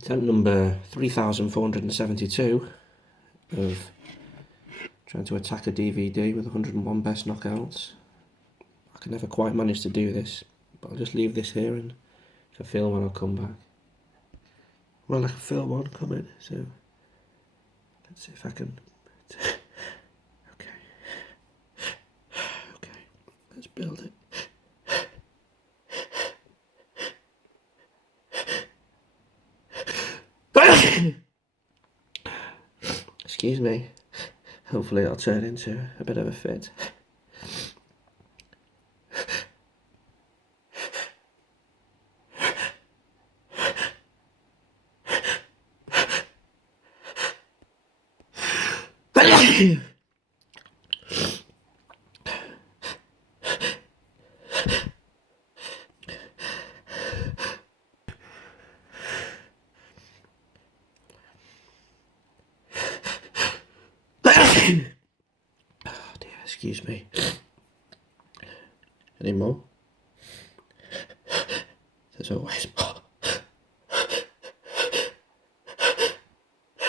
Attempt number 3472 of trying to attack a DVD with 101 best knockouts. I can never quite manage to do this, but I'll just leave this here, and if I feel one I'll come back. Well, I can feel one coming, so let's see if I can. Okay, let's build it. Excuse me. Hopefully it'll turn into a bit of a fit. Oh dear, excuse me. Any more? There's always more.